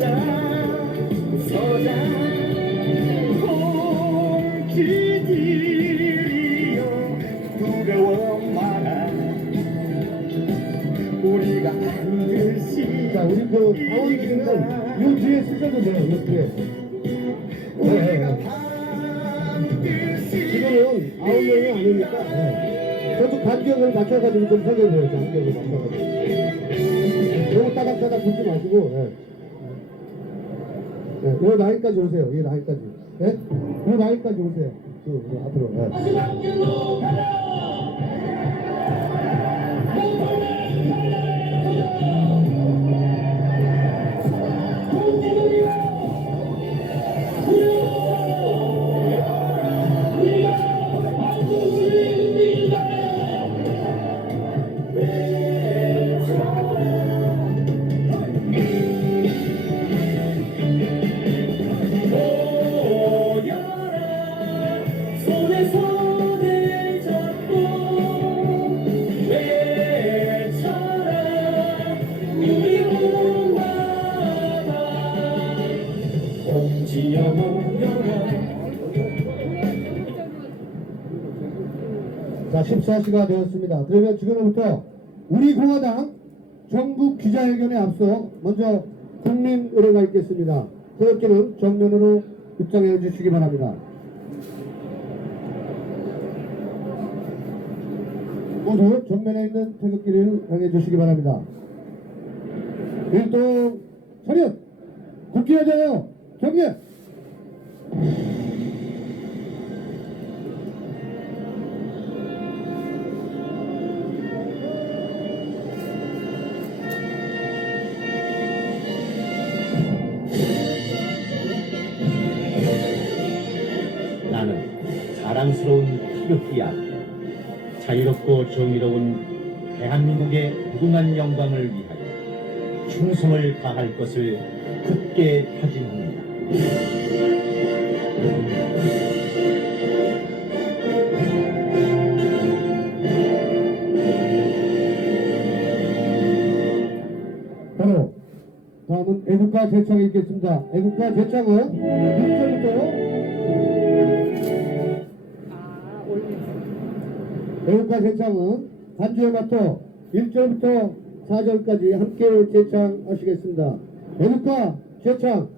서자 공기들이여 두려워 마라 우리가 반드시 자, 우리 그 강원도는 요 뒤에 쓰셔도 돼요, 요 뒤에. 우리가 네. 반드시 지금은 9명이 아니니까, 네. 저도 간격을 맞춰가지고 좀 설명해줘요, 간격을 맞춰가지고. 너무 따닥따닥 붙지 마시고, 네. 네, 요 라인까지 오세요, 이 라인까지. 네? 요 라인까지 오세요. 앞으로. 네. 손에 손을 잡고 외쳐라 우리 모아라 옴지여 모여라. 자, 14시가 되었습니다. 그러면 지금부터 우리 공화당 전국 기자회견에 앞서 먼저 국민 의례가 있겠습니다. 태극기는 정면으로 입장해 주시기 바랍니다. 모두 정면에 있는 태극기를 향해 주시기 바랍니다. 일동 차렷! 국기여자요 경례! 나는 자랑스러운 태극기야. 자유롭고 정의로운 대한민국의 무궁한 영광을 위하여 충성을 다할 것을 굳게 다짐합니다. 바로 다음은 애국가 제창이 있겠습니다. 애국가 제창은 1절부터 애국가 제창은 반주에 맞춰 1절부터 4절까지 함께 제창하시겠습니다. 애국가 제창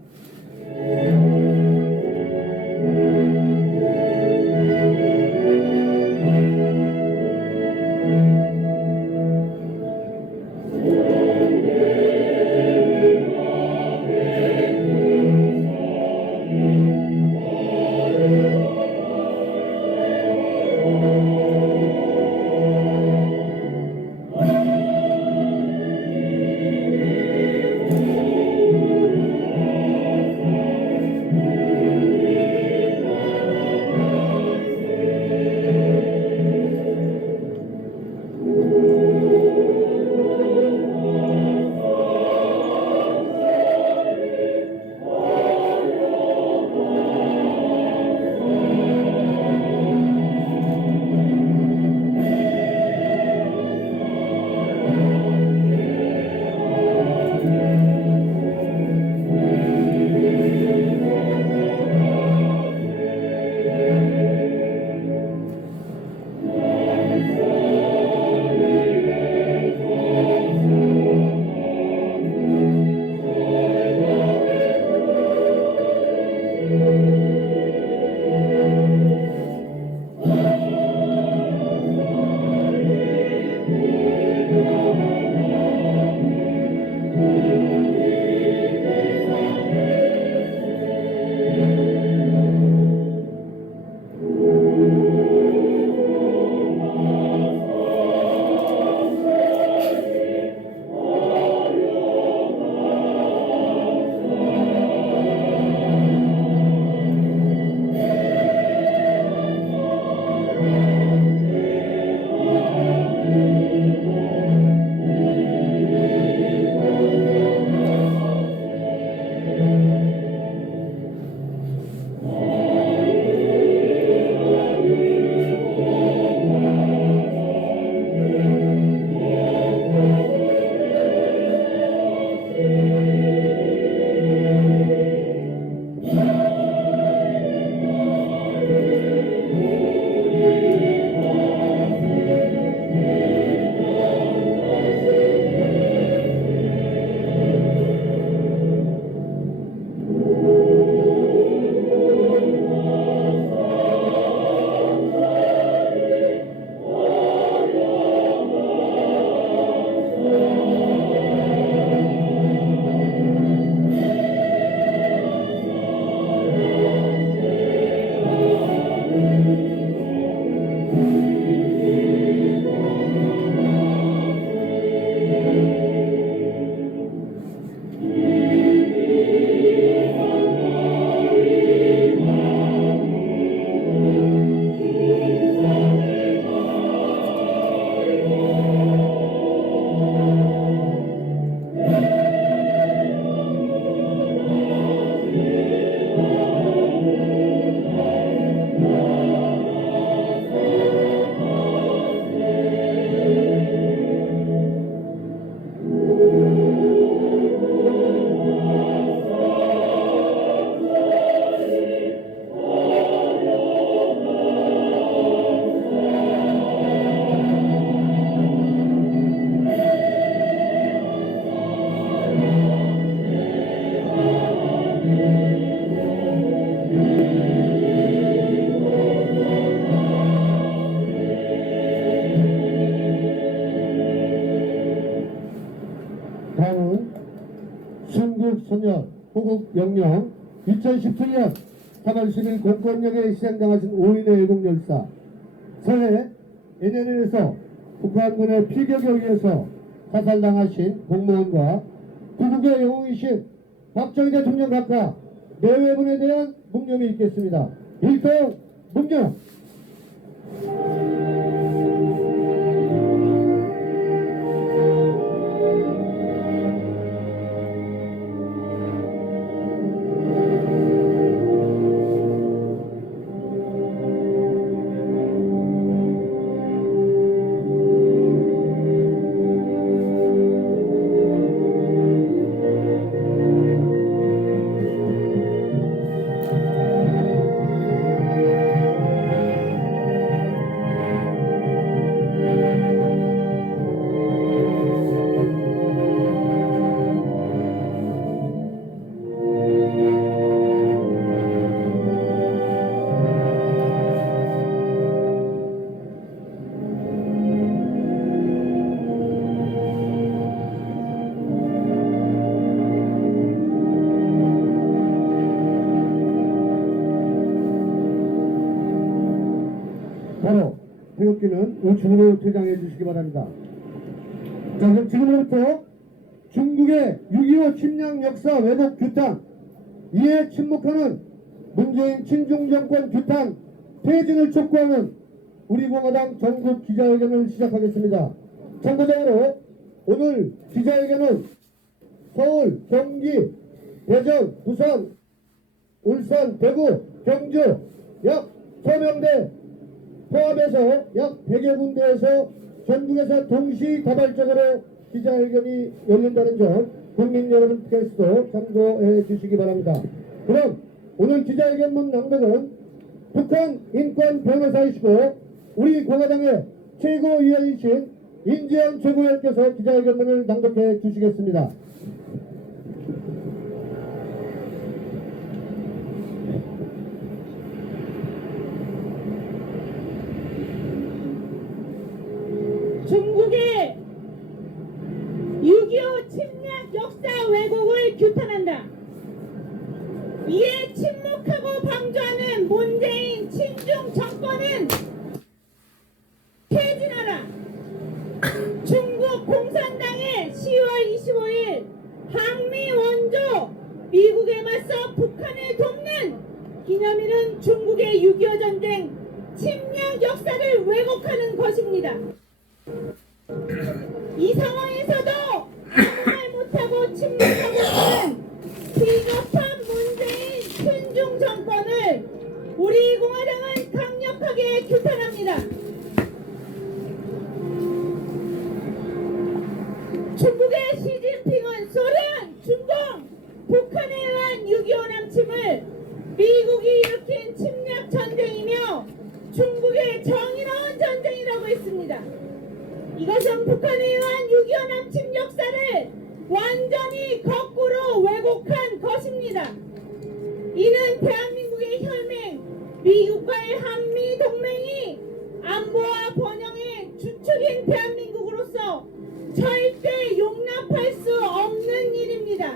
다음은 순국선열 호국영령 2017년 3월 10일 공권력에 시행당하신 5인의 애국열사 서해 NNN에서 북한군의 피격에 의해서 사살당하신 공무원과 구국의 영웅이신 박정희 대통령 각각 4분에 대한 묵념이 있겠습니다. 1등 묵념. 바로 태극기는 우측으로 퇴장해 주시기 바랍니다. 자, 그럼 지금부터 중국의 6.25 침략 역사 왜곡 규탄, 이에 침묵하는 문재인 친중정권 규탄 퇴진을 촉구하는 우리공화당 전국 기자회견을 시작하겠습니다. 참고적으로 오늘 기자회견은 서울, 경기, 대전, 부산, 울산, 대구, 경주 약 1000명대 포함해서 약 100여 군데에서 전국에서 동시다발적으로 기자회견이 열린다는 점 국민 여러분께서도 참고해 주시기 바랍니다. 그럼 오늘 기자회견문 낭독은 북한 인권 변호사이시고 우리 공화당의 최고위원이신 인지영 최고위원께서 기자회견문을 낭독해 주시겠습니다. 중국의 6.25 침략 역사 왜곡을 규탄한다. 이에 침묵하고 방조하는 문재인 친중 정권은 퇴진하라. 중국 공산당의 10월 25일 항미 원조 미국에 맞서 북한을 돕는 기념일은 중국의 6.25 전쟁 침략 역사를 왜곡하는 것입니다. 이 상황에서도 아무 말 못하고 침묵하고 있는 비겁한 문재인 친중 정권을 우리 공화당은 강력하게 규탄합니다. 중국의 시진핑은 소련, 중공, 북한에 의한 6.25 남침을 미국이 일으킨 침략 전쟁이며 중국의 정의로운 전쟁이라고 했습니다. 이것은 북한에 의한 6.25 남침 역사를 완전히 거꾸로 왜곡한 것입니다. 이는 대한민국의 혈맹, 미국과의 한미 동맹이 안보와 번영의 주축인 대한민국으로서 절대 용납할 수 없는 일입니다.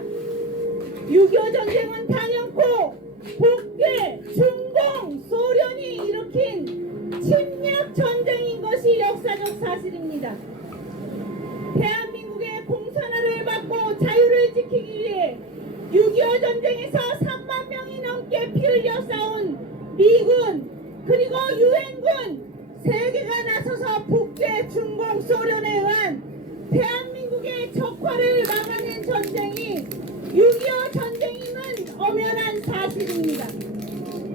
6.25 전쟁은 단연코 북괴, 중공, 소련이 일으킨 침략 전쟁인 것이 역사적 사실입니다. 대한민국의 공산화를 막고 자유를 지키기 위해 6.25 전쟁에서 3만 명이 넘게 피 흘려 싸운 미군 그리고 유엔군 세 개가 나서서 북괴, 중공, 소련에 의한 대한민국의 적화를 막아낸 전쟁이 6.25 전쟁임은 엄연한 사실입니다.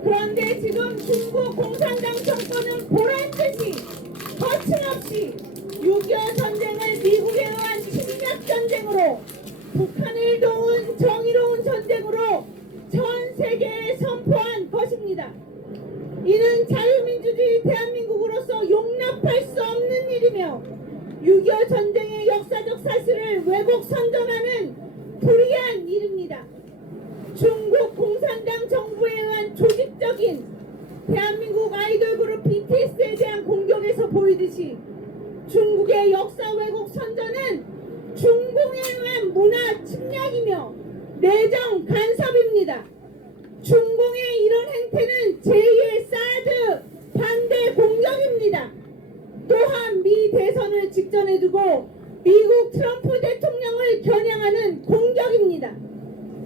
그런데 지금 중국 공산당 정권은 보란듯이 거침없이 6.25 전쟁을 미국에 의한 침략 전쟁으로 북한을 도운 정의로운 전쟁으로 전 세계에 선포한 것입니다. 이는 자유민주주의 대한민국으로서 용납할 수 없는 일이며 6.25 전쟁의 역사적 사실을 왜곡 선전하는 불의한 일입니다. 중국 공산당 정부에 의한 조직적인 대한민국 아이돌 그룹 BTS에 대한 공격에서 보이듯이 중국의 역사 왜곡 선전은 중공에 의한 침략이며 내정 간섭입니다. 중공의 이런 행태는 제2의 사드 반대 공격입니다. 또한 미 대선을 직전에 두고 미국 트럼프 대통령을 겨냥하는 공격입니다.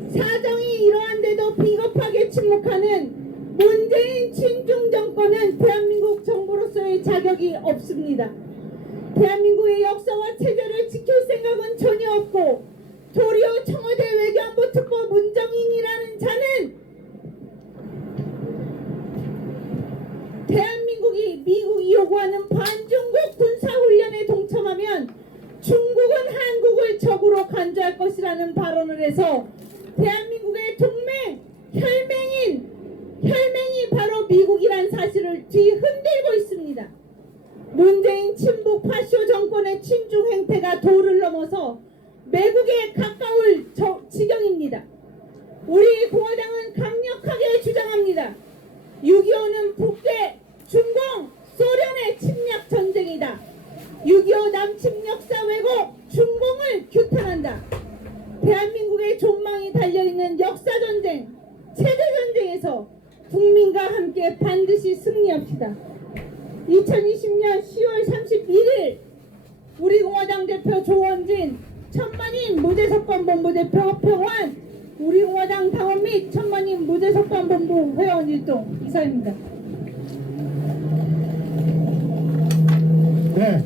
사정이 이러한데도 비겁하게 침묵하는 문재인 친중 정권은 대한민국 정부로서의 자격이 없습니다. 대한민국의 역사와 체제를 지킬 생각은 전혀 없고 도리어 청와대 외교안보 특보 문정인이라는 자는 대한민국이 미국이 요구하는 반중국 군사훈련에 동참하면 중국은 한국을 적으로 간주할 것이라는 발언을 해서 대한민국의 동맹 혈맹이 바로 미국이란 사실을 뒤흔들고 있습니다. 문재인 친북 파쇼 정권의 친중 행태가 도를 넘어서 매국에 가까울 지경입니다. 우리 공화당은 강력하게 주장합니다. 6.25는 북괴, 중공, 소련의 침략 전쟁이다. 6.25 남침 역사 왜곡, 중공을 규탄한다. 대한민국의 존망이 달려있는 역사전쟁, 체제전쟁에서 국민과 함께 반드시 승리합시다. 2020년 10월 31일 우리 공화당 대표 조원진, 천만인 무죄석관본부 대표 허평환, 우리 공화당 당원 및 천만인 무죄석관본부 회원 일동 이사입니다. 네,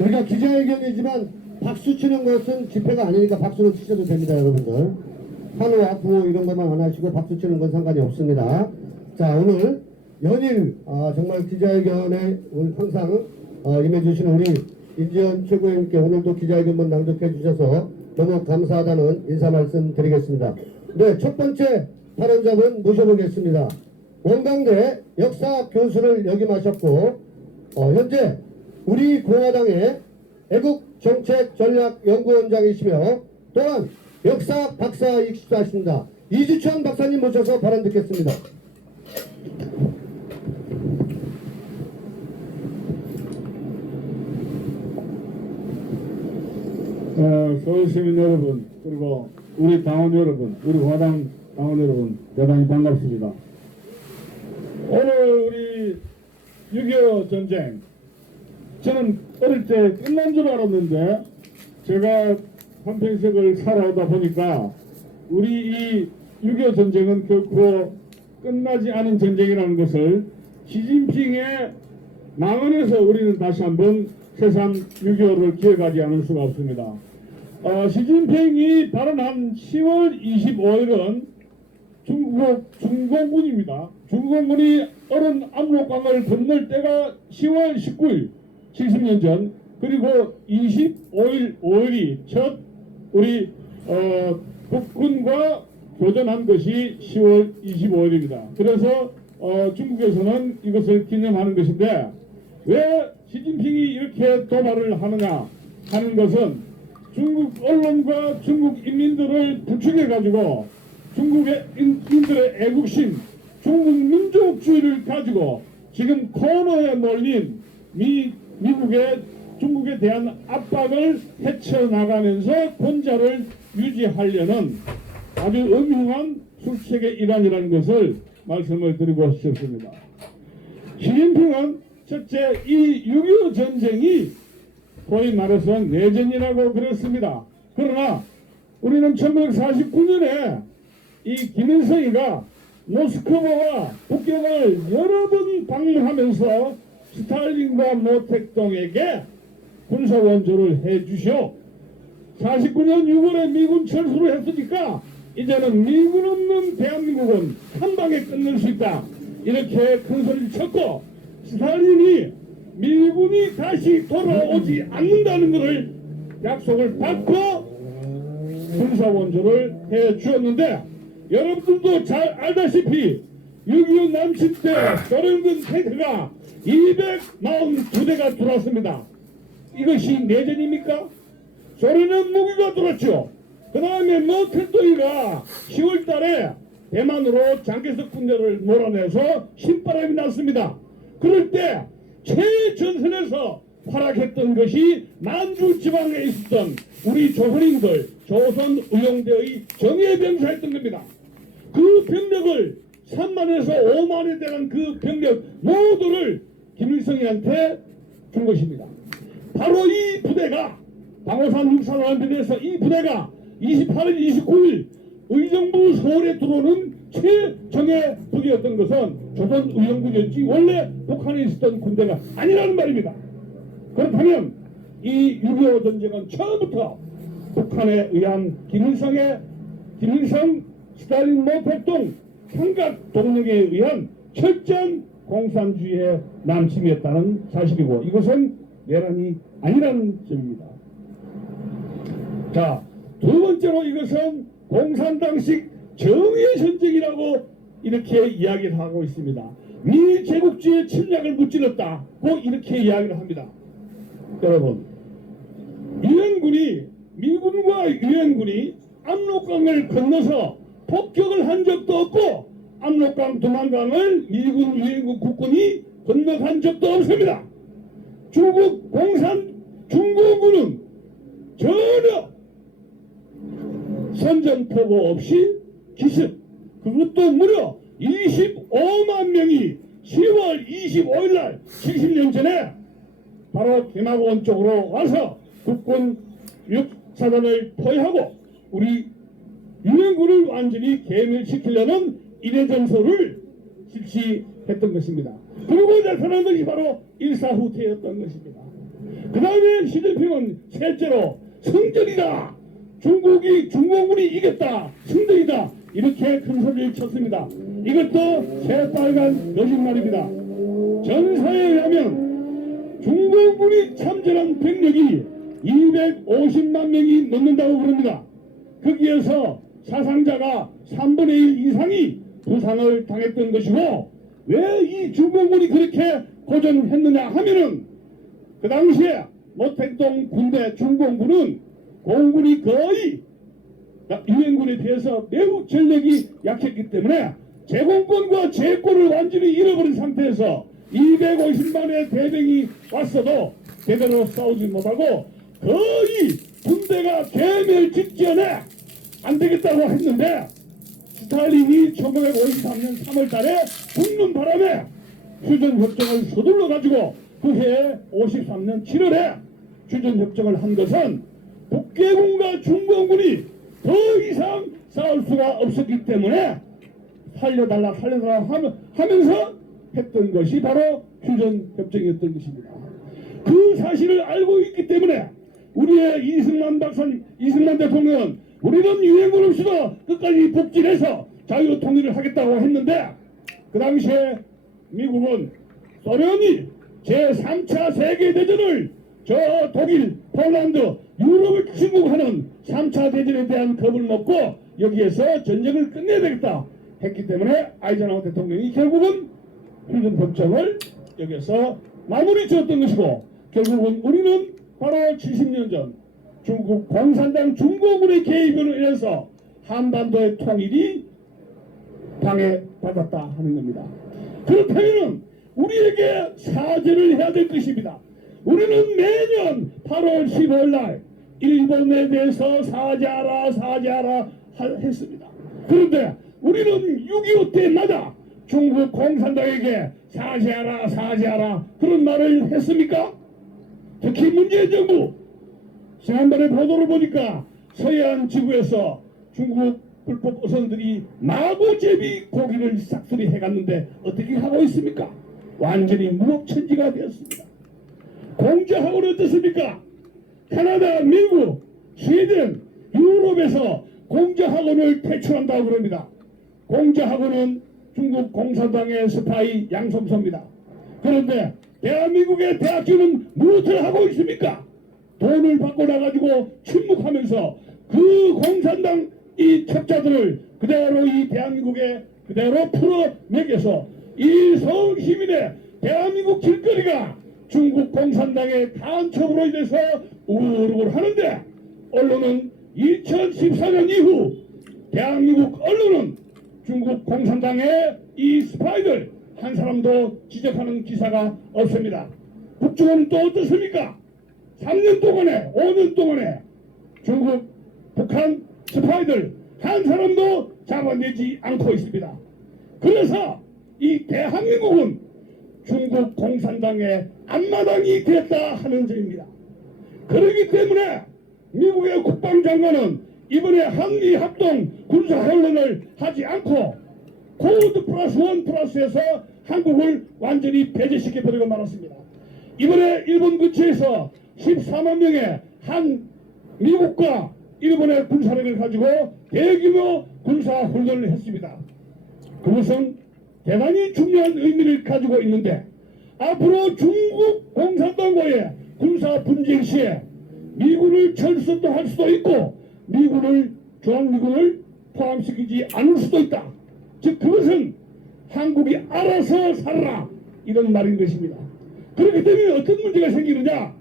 우리가 기자회견이지만 박수 치는 것은 집회가 아니니까 박수는 치셔도 됩니다, 여러분들. 환호와 구호 이런 것만 안 하시고 박수 치는 건 상관이 없습니다. 자, 오늘 연일 정말 기자회견에 오늘 항상 임해주시는 우리 인지현 최고위원께 오늘도 기자회견문 낭독해 주셔서 너무 감사하다는 인사 말씀 드리겠습니다. 네, 첫 번째 발언자분 모셔보겠습니다. 원광대 역사 교수를 역임하셨고 현재 우리 공화당의 애국정책전략연구원장이시며 또한 역사 박사이시기도 하십니다. 이주천 박사님 모셔서 발언 듣겠습니다. 서울 시민 여러분, 그리고 우리 당원 여러분, 우리 공화당 당원 여러분, 대단히 반갑습니다. 오늘 우리 6.25 전쟁, 저는 어릴 때 끝난 줄 알았는데 제가 한평생을 살아오다 보니까 우리 이 6.25 전쟁은 결코 끝나지 않은 전쟁이라는 것을 시진핑의 망언에서 우리는 다시 한번 새삼 6.25를 기억하지 않을 수가 없습니다. 시진핑이 발언한 10월 25일은 중공군입니다. 중공군이 어른 압록강을 건널 때가 10월 19일 70년 전, 그리고 25일 5일이 첫 우리 북군과 교전한 것이 10월 25일입니다. 그래서 중국에서는 이것을 기념하는 것인데, 왜 시진핑이 이렇게 도발을 하느냐 하는 것은 중국 언론과 중국 인민들을 부추겨 가지고 중국의 인민들의 애국심, 중국 민족주의를 가지고 지금 코너에 몰린 미국의 중국에 대한 압박을 헤쳐나가면서 권좌를 유지하려는 아주 음흉한 술책의 일환이라는 것을 말씀을 드리고 싶습니다. 시진핑은 첫째, 이 6.25 전쟁이 소위 말해서 내전이라고 그랬습니다. 그러나 우리는 1949년에 이 김일성이가 모스크바와 북경을 여러 번 방문하면서 스탈린과 모택동에게 군사원조를 해주시오. 49년 6월에 미군 철수를 했으니까 이제는 미군 없는 대한민국은 한 방에 끝낼 수 있다. 이렇게 큰 소리를 쳤고, 스탈린이 미군이 다시 돌아오지 않는다는 것을 약속을 받고 군사원조를 해주었는데, 여러분들도 잘 알다시피 6.25 남침 때 소련군 탱크가 242대가 들어왔습니다. 이것이 내전입니까? 소련은 무기가 들어왔죠. 그 다음에 모택도이가 10월 달에 대만으로 장개석 군대를 몰아내서 신바람이 났습니다. 그럴 때 최전선에서 활약했던 것이 만주 지방에 있었던 우리 조선인들, 조선 의용대의 정예병사였던 겁니다. 그 병력을 3만에서 5만에 대한 그 병력 모두를 김일성이한테 준 것입니다. 바로 이 부대가 방어산 육사단비대에서 이 부대가 28일, 29일 의정부 서울에 들어오는 최정예 부대였던 것은 조선 의용군이었지 원래 북한에 있었던 군대가 아니라는 말입니다. 그렇다면 이 6.25 전쟁은 처음부터 북한에 의한 김일성 스탈린 모택동 삼각 동맹에 의한 철저한 공산주의의 남침이었다는 사실이고 이것은 내란이 아니라는 점입니다. 자, 두 번째로 이것은 공산당식 정의 전쟁이라고 이렇게 이야기를 하고 있습니다. 미 제국주의 침략을 무찔렀다고 이렇게 이야기를 합니다. 여러분, 미군과 유엔군이 압록강을 건너서 폭격을 한 적도 없고 압록강 두만강을 미군 유엔군 국군이 건너간 적도 없습니다. 중공군은 전혀 선전포고 없이 기습, 그것도 무려 25만 명이 10월 25일 날 70년 전에 바로 김학원 쪽으로 와서 국군 육사단을 포위하고 우리 유엔군을 완전히 괴멸시키려는 이례전소를 실시했던 것입니다. 그리고 나타난 것이 바로 일사후퇴였던 것입니다. 그 다음에 시진핑은 셋째로 승전이다. 중공군이 이겼다. 승전이다. 이렇게 큰 소리를 쳤습니다. 이것도 새빨간 거짓말입니다. 전사에 의하면 중공군이 참전한 병력이 250만 명이 넘는다고 그럽니다. 거기에서 사상자가 3분의 1 이상이 부상을 당했던 것이고 왜 이 중공군이 그렇게 고전했느냐 하면은 그 당시에 모택동 군대 중공군은 공군이 거의 유엔군에 비해서 매우 전력이 약했기 때문에 제공권과 제권을 완전히 잃어버린 상태에서 250만의 대병이 왔어도 제대로 싸우지 못하고 거의 군대가 괴멸 직전에 안 되겠다고 했는데 스탈린이 1953년 3월 달에 죽는 바람에 휴전협정을 서둘러 가지고 그 해에 53년 7월에 휴전협정을 한 것은 북계군과 중공군이 더 이상 싸울 수가 없었기 때문에 살려달라 하면서 했던 것이 바로 휴전협정이었던 것입니다. 그 사실을 알고 있기 때문에 우리의 이승만 대통령은 우리는 유엔군 없이도 끝까지 북진해서 자유통일을 하겠다고 했는데 그 당시에 미국은 소련이 제3차 세계대전을 저 독일, 폴란드, 유럽을 침공하는 3차 대전에 대한 겁을 먹고 여기에서 전쟁을 끝내야 되겠다 했기 때문에 아이젠하워 대통령이 결국은 휴전협정을 여기에서 마무리 지었던 것이고 결국은 우리는 바로 70년 전 중국 공산당 중공군의 개입으로 인해서 한반도의 통일이 방해받았다 하는 겁니다. 그렇다면 우리에게 사죄를 해야 될 것입니다. 우리는 매년 8월 15일 날 일본에 대해서 사죄하라 했습니다. 그런데 우리는 6.25 때마다 중국 공산당에게 사죄하라 그런 말을 했습니까? 특히 문재인 정부 지난번에 보도를 보니까 서해안 지구에서 중국 불법 어선들이 마구제비 고기를 싹쓸이 해갔는데 어떻게 하고 있습니까? 완전히 무법천지가 되었습니다. 공자학원 어떻습니까? 캐나다, 미국, 스웨덴, 유럽에서 공자학원을 퇴출한다고 그럽니다. 공자학원은 중국 공산당의 스파이 양성소입니다. 그런데 대한민국의 대학교는 무엇을 하고 있습니까? 돈을 받고 나가지고 침묵하면서 그 공산당 이 첩자들을 그대로 이 대한민국에 그대로 풀어내겨서 이 서울 시민의 대한민국 길거리가 중국 공산당의 간첩으로 인해서 우르르 하는데 언론은 2014년 이후 대한민국 언론은 중국 공산당의 이 스파이들 한 사람도 지적하는 기사가 없습니다. 북중은 또 어떻습니까? 3년 동안에 5년 동안에 중국 북한 스파이들 한 사람도 잡아내지 않고 있습니다. 그래서 이 대한민국은 중국 공산당의 앞마당이 됐다 하는 점입니다. 그렇기 때문에 미국의 국방장관은 이번에 한미 합동 군사훈련을 하지 않고 코드 플러스 원 플러스에서 한국을 완전히 배제시켜버리고 말았습니다. 이번에 일본 근처에서 14만 명의 한 미국과 일본의 군사력을 가지고 대규모 군사훈련을 했습니다. 그것은 대단히 중요한 의미를 가지고 있는데 앞으로 중국 공산당과의 군사 분쟁 시에 미군을 철수도 할 수도 있고 미군을 중앙미군을 포함시키지 않을 수도 있다. 즉 그것은 한국이 알아서 살아라 이런 말인 것입니다. 그렇기 때문에 어떤 문제가 생기느냐,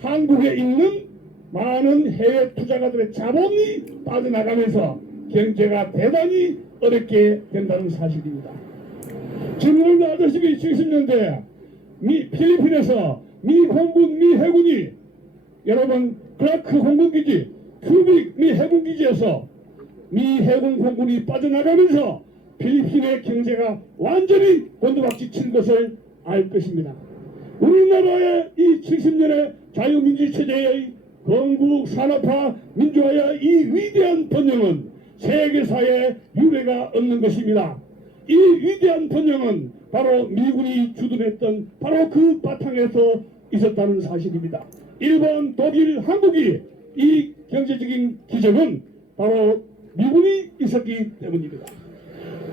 한국에 있는 많은 해외 투자가들의 자본이 빠져나가면서 경제가 대단히 어렵게 된다는 사실입니다. 지금 여러분 아시다시피 70년대 필리핀에서 미 공군, 미 해군이 여러분 클라크 공군기지, 큐빅 미 해군기지에서 미 해군 공군이 빠져나가면서 필리핀의 경제가 완전히 곤두박질 친 것을 알 것입니다. 우리나라의 이 70년의 자유민주 체제의 건국 산업화 민주화의 이 위대한 번영은 세계사에 유례가 없는 것입니다. 이 위대한 번영은 바로 미군이 주둔했던 바로 그 바탕에서 있었다는 사실입니다. 일본, 독일, 한국이 이 경제적인 기적은 바로 미군이 있었기 때문입니다.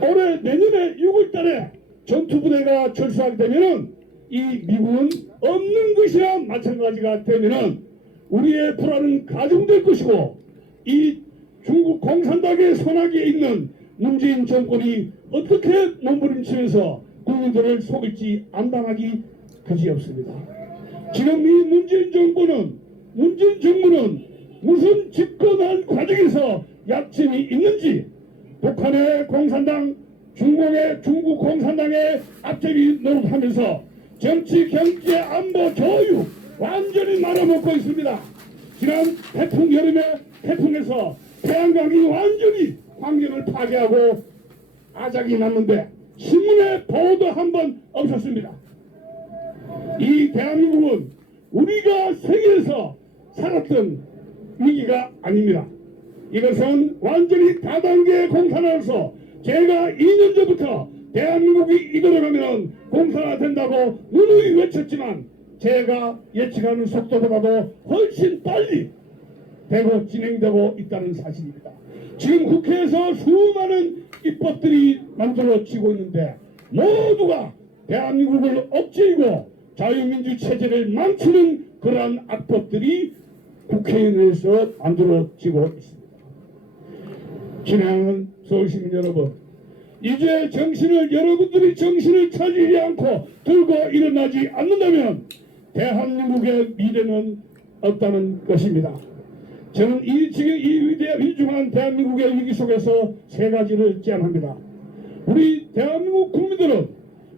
올해 내년에 6월 달에 전투부대가 철수하게 되면은 이 미군은 없는 것이나 마찬가지가 되면은 우리의 불안은 가중될 것이고 이 중국 공산당의 손아귀에 있는 문재인 정권이 어떻게 몸부림치면서 국민들을 속일지 안당하기 그지없습니다. 지금 이 문재인 정부는 무슨 집권한 과정에서 약점이 있는지 북한의 공산당, 중국 공산당의 앞제비 노릇하면서 정치, 경제, 안보, 교육 완전히 말아먹고 있습니다. 지난 태풍 여름에 태풍에서 태양광이 완전히 환경을 파괴하고 아작이 났는데 신문에 보도 한 번 없었습니다. 이 대한민국은 우리가 세계에서 살았던 위기가 아닙니다. 이것은 완전히 다단계 공산화로서 제가 2년 전부터 대한민국이 이끌어가면 공산화된다고 누누이 외쳤지만 제가 예측하는 속도보다도 훨씬 빨리 되고 진행되고 있다는 사실입니다. 지금 국회에서 수많은 입법들이 만들어지고 있는데 모두가 대한민국을 억제이고 자유민주 체제를 망치는 그러한 악법들이 국회의원에서 만들어지고 있습니다. 친애하는 서울시민 여러분, 이제 여러분들이 정신을 차리지 않고 들고 일어나지 않는다면 대한민국의 미래는 없다는 것입니다. 저는 지금 이 위대한 위중한 대한민국의 위기 속에서 세 가지를 제안합니다. 우리 대한민국 국민들은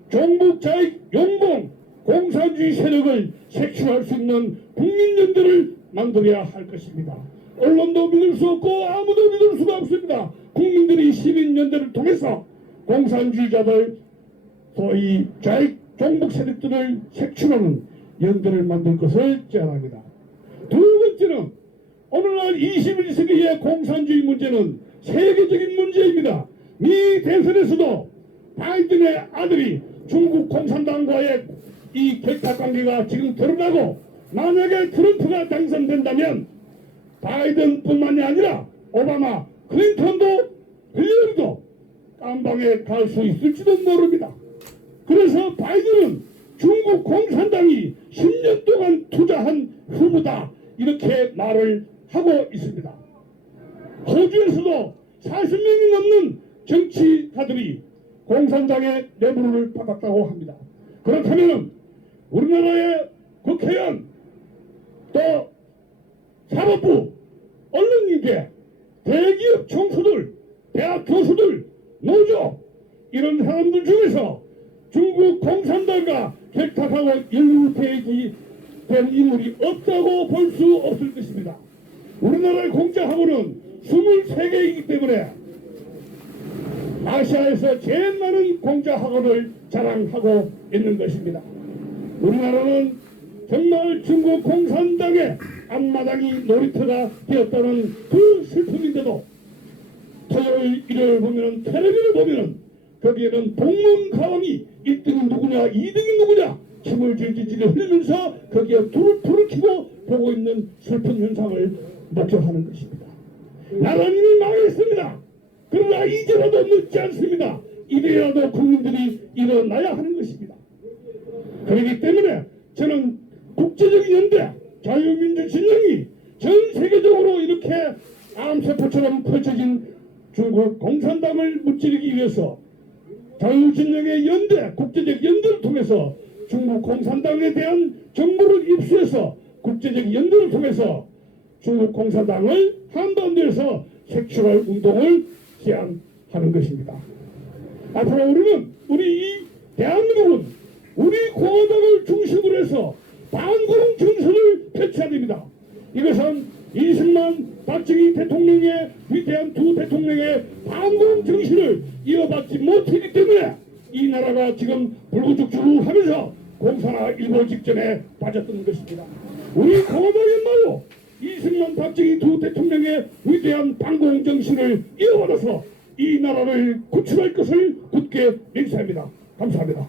종북자익, 용공, 공산주의 세력을 색출할 수 있는 국민연대를 만들어야 할 것입니다. 언론도 믿을 수 없고 아무도 믿을 수가 없습니다. 국민들이 시민연대를 통해서 공산주의자들, 소위 좌익 종북 세력들을 색출하는 연대를 만들 것을 제안합니다. 두 번째는 오늘날 21세기의 공산주의 문제는 세계적인 문제입니다. 미 대선에서도 바이든의 아들이 중국 공산당과의 이 격탁관계가 지금 드러나고 만약에 트럼프가 당선된다면 바이든뿐만이 아니라 오바마, 클린턴도 힐러리도 깜방에 갈 수 있을지도 모릅니다. 그래서 바이든은 중국 공산당이 10년 동안 투자한 후보다 이렇게 말을 하고 있습니다. 호주에서도 40명이 넘는 정치가들이 공산당의 뇌물을 받았다고 합니다. 그렇다면 우리나라의 국회의원, 또 사법부, 언론인계, 대기업 총수들, 대학 교수들, 노조 이런 사람들 중에서 중국 공산당과 결탁하고 연루되는 인물이 없다고 볼 수 없을 것입니다. 우리나라의 공자학원은 23개이기 때문에 아시아에서 제일 많은 공자학원을 자랑하고 있는 것입니다. 우리나라는 정말 중국 공산당의 앞마당이 놀이터가 되었다는 그 슬픔인데도 토요일 일요일 보면은 텔레비를 보면은 거기에는 동문가왕이 1등이 누구냐 2등이 누구냐 침을 질질 흘리면서 거기에 불을 켜고 보고 있는 슬픈 현상을 목격하는 것입니다. 나라는 이미 망했습니다. 그러나 이제라도 늦지 않습니다. 이래라도 국민들이 일어나야 하는 것입니다. 그렇기 때문에 저는 국제적인 연대, 자유민주 진영이 전 세계적으로 이렇게 암세포처럼 펼쳐진 중국 공산당을 무찌르기 위해서 자유진영의 연대, 국제적 연대를 통해서 중국 공산당에 대한 정보를 입수해서 국제적 연대를 통해서 중국 공산당을 한반도에서 색출할 운동을 제안하는 것입니다. 앞으로 우리 이 대한민국은 우리 공화당을 중심으로 해서 반공 정선을 펼쳐야 됩니다. 이것은 이승만, 박정희 대통령의 위대한 두 대통령의 반공 정신을 이어받지 못했기 때문에 이 나라가 지금 불구죽죽하면서 공산화 일보 직전에 빠졌던 것입니다. 우리 공화당이야말로 이승만, 박정희 두 대통령의 위대한 반공 정신을 이어받아서 이 나라를 구출할 것을 굳게 맹세합니다. 감사합니다.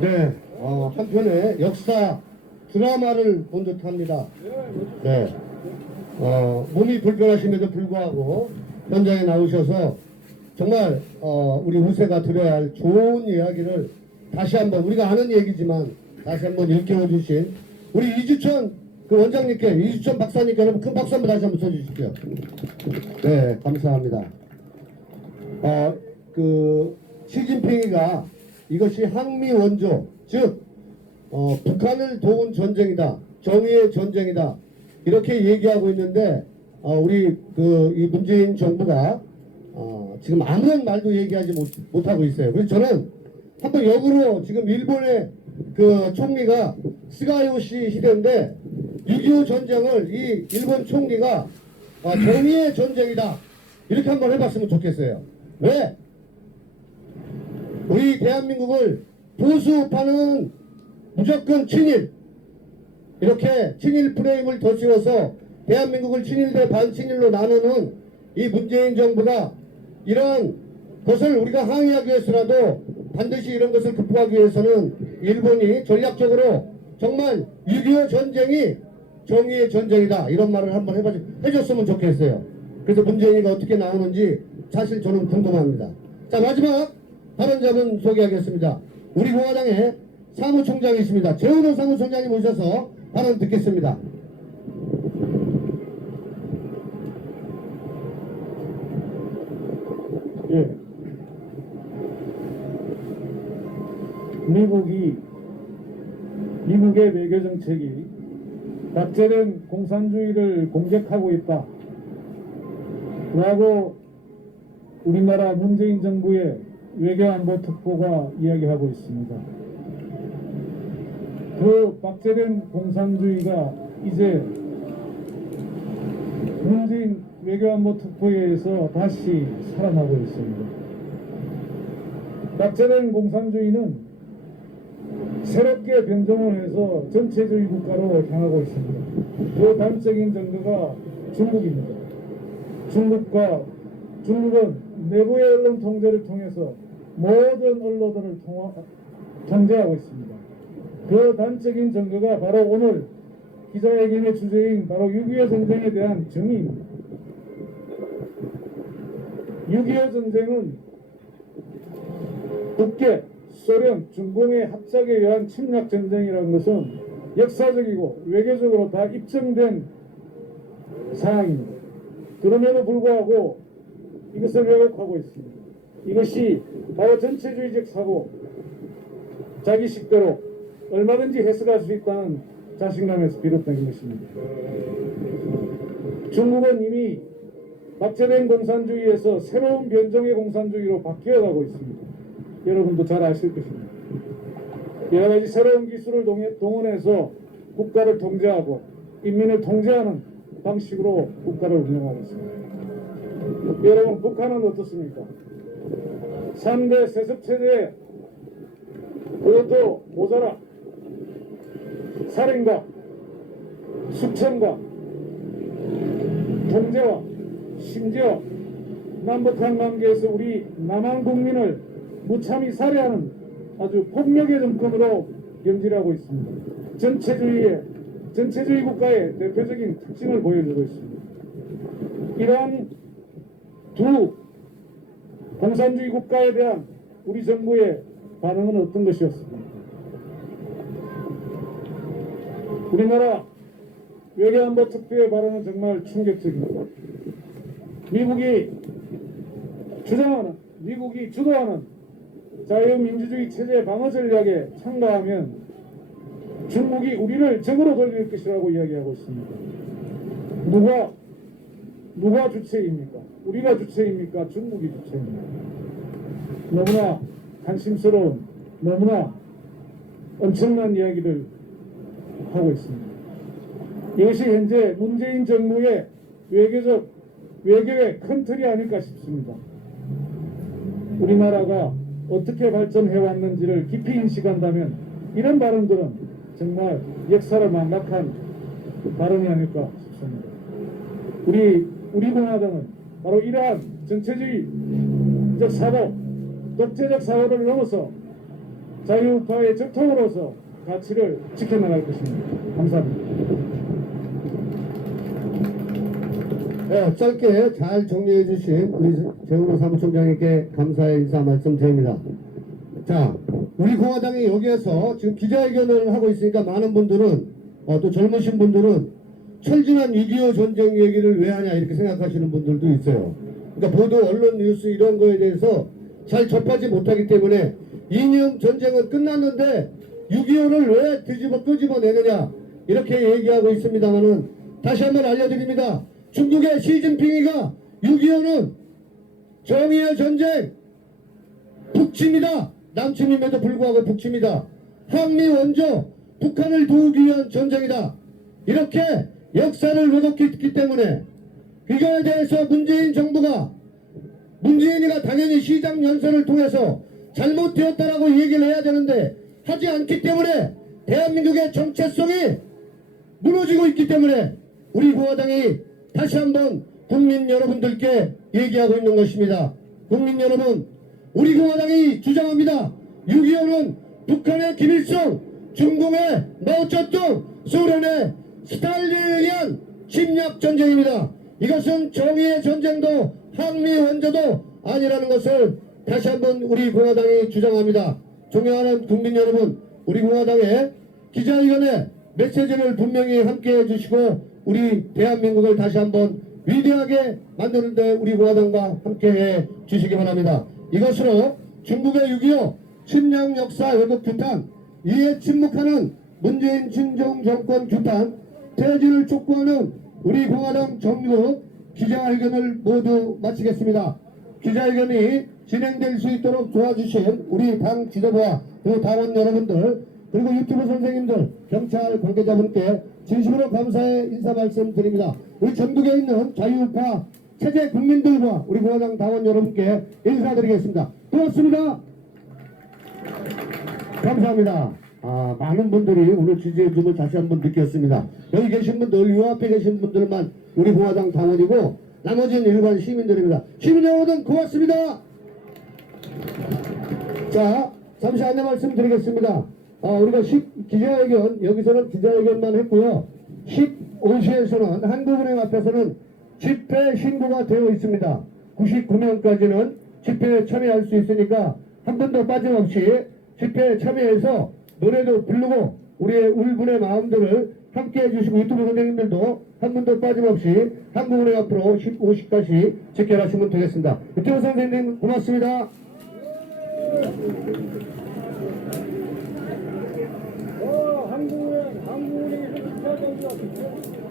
네, 한편의 역사 드라마를 본 듯합니다. 네, 몸이 불편하심에도 불구하고 현장에 나오셔서 정말 우리 우세가 들어야 할 좋은 이야기를 다시 한번 우리가 아는 얘기지만 다시 한번 일깨워 주신 우리 이주천 그 원장님께 이주천 박사님께 여러분 큰 박수 한번 다시 한번 쳐주십시오. 네, 감사합니다. 그 시진핑이가 이것이 항미 원조 즉 북한을 도운 전쟁이다, 정의의 전쟁이다 이렇게 얘기하고 있는데 우리 이 문재인 정부가 지금 아무런 말도 얘기하지 못하고 있어요. 그래서 저는 한번 역으로 지금 일본의 그 총리가 스가요시 히데인데 6.25 전쟁을 이 일본 총리가 정의의 전쟁이다 이렇게 한번 해봤으면 좋겠어요. 왜? 우리 대한민국을 보수파는 무조건 친일 이렇게 친일 프레임을 더 씌워서 대한민국을 친일 대 반친일로 나누는 이 문재인 정부가 이런 것을 우리가 항의하기 위해서라도 반드시 이런 것을 극복하기 위해서는 일본이 전략적으로 정말 6.25 전쟁이 정의의 전쟁이다 이런 말을 한번 해줬으면 좋겠어요. 그래서 문재인이가 어떻게 나오는지 사실 저는 궁금합니다. 자, 마지막 발언자분 소개하겠습니다. 우리 공화당의 사무총장이십니다. 재훈호 사무총장님 모셔서 발언 듣겠습니다. 예. 미국의 외교 정책이 박제된 공산주의를 공격하고 있다 라고 우리나라 문재인 정부의 외교안보 특보가 이야기하고 있습니다. 그 박제된 공산주의가 이제 문재인 외교안보 특보에 의해서 다시 살아나고 있습니다. 박제된 공산주의는 새롭게 변종을 해서 전체주의 국가로 향하고 있습니다. 그 단적인 증거가 중국입니다. 중국은 내부의 언론 통제를 통해서 모든 언론들을 통제하고 있습니다. 그 단적인 증거가 바로 오늘 기자회견의 주제인 바로 6.25 전쟁에 대한 정의입니다. 6.25 전쟁은 북계, 소련, 중공의 합작에 의한 침략 전쟁이라는 것은 역사적이고 외교적으로 다 입증된 사항입니다. 그럼에도 불구하고 이것을 왜곡하고 있습니다. 이것이 바로 전체주의적 사고, 자기 식대로 얼마든지 해석할 수 있다는 자신감에서 비롯된 것입니다. 중국은 이미 박제된 공산주의에서 새로운 변종의 공산주의로 바뀌어가고 있습니다. 여러분도 잘 아실 것입니다. 여러 가지 새로운 기술을 동원해서 국가를 통제하고 인민을 통제하는 방식으로 국가를 운영하고 있습니다. 여러분, 북한은 어떻습니까? 3대 세습체제, 그것도 모자라 살인과 숙청과 통제와 심지어 남북한 관계에서 우리 남한 국민을 무참히 살해하는 아주 폭력의 정권으로 경질하고 있습니다. 전체주의 국가의 대표적인 특징을 보여주고 있습니다. 이러한 두 공산주의 국가에 대한 우리 정부의 반응은 어떤 것이었습니까? 우리나라 외교안보 특보의 발언은 정말 충격적입니다. 미국이 주도하는 자유민주주의 체제 방어 전략에 참가하면 중국이 우리를 적으로 돌릴 것이라고 이야기하고 있습니다. 누가 주체입니까? 우리가 주체입니까? 중국이 주체입니까? 너무나 한심스러운, 너무나 엄청난 이야기를 하고 있습니다. 이것이 현재 문재인 정부의 외교의 큰 틀이 아닐까 싶습니다. 우리나라가 어떻게 발전해왔는지를 깊이 인식한다면 이런 발언들은 정말 역사를 망각한 발언이 아닐까 싶습니다. 우리 공화당은 바로 이러한 정체주의적 사고, 독재적 사고를 넘어서 자유우파의 적통으로서 가치를 지켜나갈 것입니다. 감사합니다. 네, 짧게 잘 정리해 주신 우리 재훈호 사무총장에게 감사의 인사 말씀드립니다. 자, 우리 공화당이 여기에서 지금 기자회견을 하고 있으니까 많은 분들은 또 젊으신 분들은 철진한 6.25 전쟁 얘기를 왜 하냐 이렇게 생각하시는 분들도 있어요. 그러니까 보도 언론 뉴스 이런 거에 대해서 잘 접하지 못하기 때문에 이념 전쟁은 끝났는데 6.25를 왜 끄집어내느냐 이렇게 얘기하고 있습니다만은 다시 한번 알려드립니다. 중국의 시진핑이가 6.25는 정의의 전쟁, 북침이다. 남침임에도 불구하고 북침이다. 항미 원조, 북한을 도우기 위한 전쟁이다. 이렇게 역사를 왜곡했기 때문에 이거에 대해서 문재인 정부가 문재인이가 당연히 시장 연설을 통해서 잘못되었다라고 얘기를 해야 되는데 하지 않기 때문에 대한민국의 정체성이 무너지고 있기 때문에 우리 공화당이 다시 한번 국민 여러분들께 얘기하고 있는 것입니다. 국민 여러분, 우리 공화당이 주장합니다. 6.25는 북한의 김일성, 중공의 마오쩌둥, 소련의 스탈린에 의한 침략 전쟁입니다. 이것은 정의의 전쟁도 항미 원조도 아니라는 것을 다시 한번 우리 공화당이 주장합니다. 존경하는 국민 여러분, 우리 공화당의 기자회견에 메시지를 분명히 함께 해주시고 우리 대한민국을 다시 한번 위대하게 만드는 데 우리 공화당과 함께해 주시기 바랍니다. 이것으로 중국의 6.25 침략 역사 왜곡 규탄, 이에 침묵하는 문재인 친정 정권 규탄, 퇴진을 촉구하는 우리 공화당 전국 기자회견을 모두 마치겠습니다. 기자회견이 진행될 수 있도록 도와주신 우리 당 지도부와 그리고 당원 여러분들, 그리고 유튜브 선생님들, 경찰 관계자분께 진심으로 감사의 인사 말씀드립니다. 우리 전국에 있는 자유우파 체제 국민들과 우리 공화당 당원 여러분께 인사드리겠습니다. 고맙습니다. 감사합니다. 많은 분들이 오늘 지지해줌을 다시 한번 느꼈습니다. 여기 계신 분들, 요 앞에 계신 분들만 우리 공화당 당원이고 나머지는 일반 시민들입니다. 시민 여러분 고맙습니다. 자, 잠시 안내 말씀드리겠습니다. 우리가 기자회견, 여기서는 기자회견만 했고요. 15시에서는 한국은행 앞에서는 집회 신고가 되어 있습니다. 99명까지는 집회에 참여할 수 있으니까 한 번도 빠짐없이 집회에 참여해서 노래도 부르고 우리의 울분의 마음들을 함께 해주시고 유튜브 선생님들도 한 번도 빠짐없이 한국은행 앞으로 15시까지 집결하시면 되겠습니다. 유튜브 선생님 고맙습니다. 한국은행에서 집회하자고